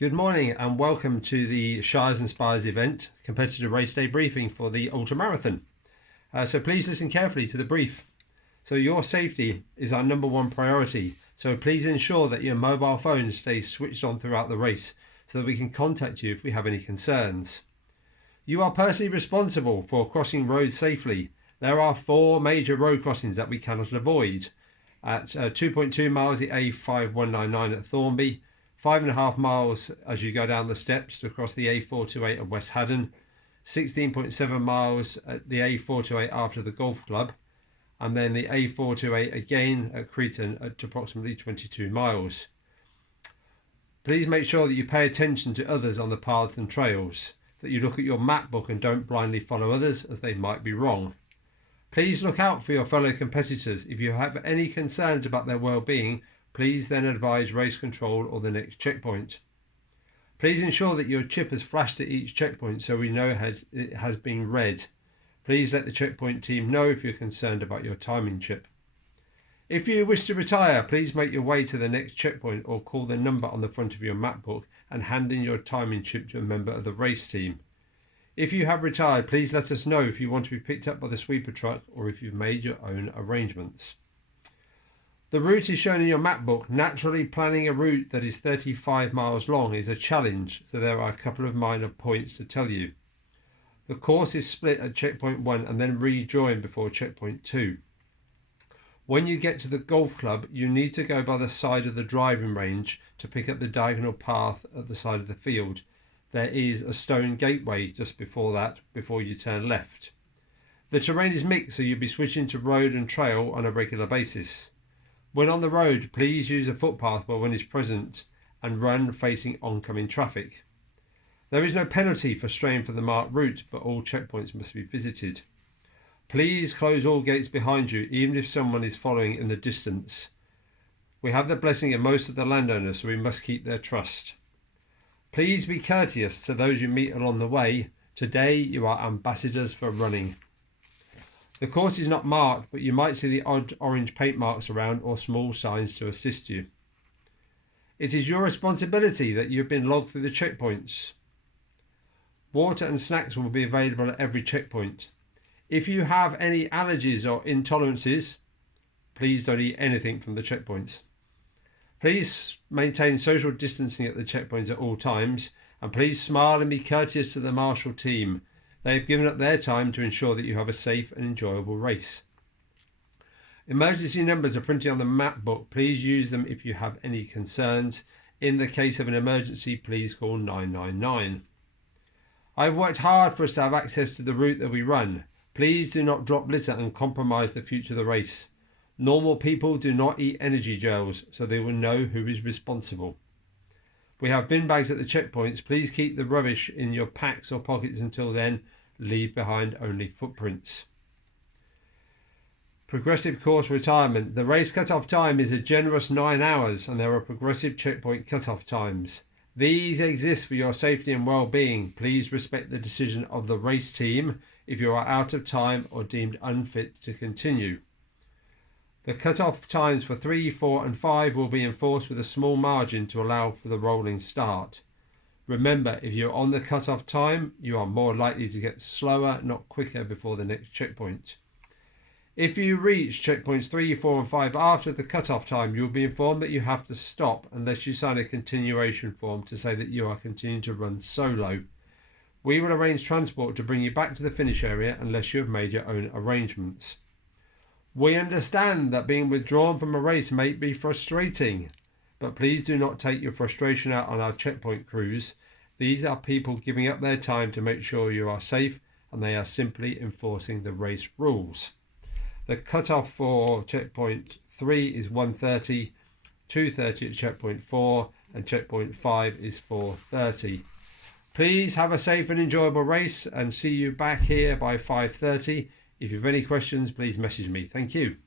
Good morning and welcome to the Shires and Spires event, competitive race day briefing for the ultramarathon. So please listen carefully to the brief. So your safety is our number one priority. So please ensure that your mobile phone stays switched on throughout the race so that we can contact you if we have any concerns. You are personally responsible for crossing roads safely. There are 4 major road crossings that we cannot avoid. At 2.2 miles, the A5199 at Thornby, 5.5 miles as you go down the steps to cross the A428 at West Haddon, 16.7 miles at the A428 after the golf club, and then the A428 again at Cretan at approximately 22 miles. Please make sure that you pay attention to others on the paths and trails, that you look at your map book and don't blindly follow others as they might be wrong. Please look out for your fellow competitors. If you have any concerns about their well-being, please then advise race control or the next checkpoint. Please ensure that your chip has flashed at each checkpoint so we know it has been read. Please let the checkpoint team know if you're concerned about your timing chip. If you wish to retire, please make your way to the next checkpoint or call the number on the front of your map book and hand in your timing chip to a member of the race team. If you have retired, please let us know if you want to be picked up by the sweeper truck or if you've made your own arrangements. The route is shown in your map book. Naturally, planning a route that is 35 miles long is a challenge, so there are a couple of minor points to tell you. The course is split at checkpoint 1 and then rejoined before checkpoint 2. When you get to the golf club, you need to go by the side of the driving range to pick up the diagonal path at the side of the field. There is a stone gateway just before that, before you turn left. The terrain is mixed, so you'll be switching to road and trail on a regular basis. When on the road, please use a footpath where one is present and run facing oncoming traffic. There is no penalty for straying from the marked route, but all checkpoints must be visited. Please close all gates behind you, even if someone is following in the distance. We have the blessing of most of the landowners, so we must keep their trust. Please be courteous to those you meet along the way. Today you are ambassadors for running. The course is not marked, but you might see the odd orange paint marks around or small signs to assist you. It is your responsibility that you have been logged through the checkpoints. Water and snacks will be available at every checkpoint. If you have any allergies or intolerances, please don't eat anything from the checkpoints. Please maintain social distancing at the checkpoints at all times, and please smile and be courteous to the marshal team. They have given up their time to ensure that you have a safe and enjoyable race. Emergency numbers are printed on the map book. Please use them if you have any concerns. In the case of an emergency, please call 999. I've worked hard for us to have access to the route that we run. Please do not drop litter and compromise the future of the race. Normal people do not eat energy gels, so they will know who is responsible. We have bin bags at the checkpoints. Please keep the rubbish in your packs or pockets until then. Leave behind only footprints. Progressive course retirement. The race cut-off time is a generous 9 hours and there are progressive checkpoint cut-off times. These exist for your safety and well-being. Please respect the decision of the race team if you are out of time or deemed unfit to continue. The cut-off times for 3, 4 and 5 will be enforced with a small margin to allow for the rolling start. Remember, if you're on the cut-off time, you are more likely to get slower, not quicker, before the next checkpoint. If you reach checkpoints 3, 4 and 5 after the cut-off time, you'll be informed that you have to stop unless you sign a continuation form to say that you are continuing to run solo. We will arrange transport to bring you back to the finish area unless you have made your own arrangements. We understand that being withdrawn from a race may be frustrating, but please do not take your frustration out on our checkpoint crews. These are people giving up their time to make sure you are safe, and they are simply enforcing the race rules. The cutoff for checkpoint 3 is 1:30, 2:30 at checkpoint 4, and checkpoint 5 is 4:30. Please have a safe and enjoyable race and see you back here by 5:30. If you have any questions, please message me. Thank you.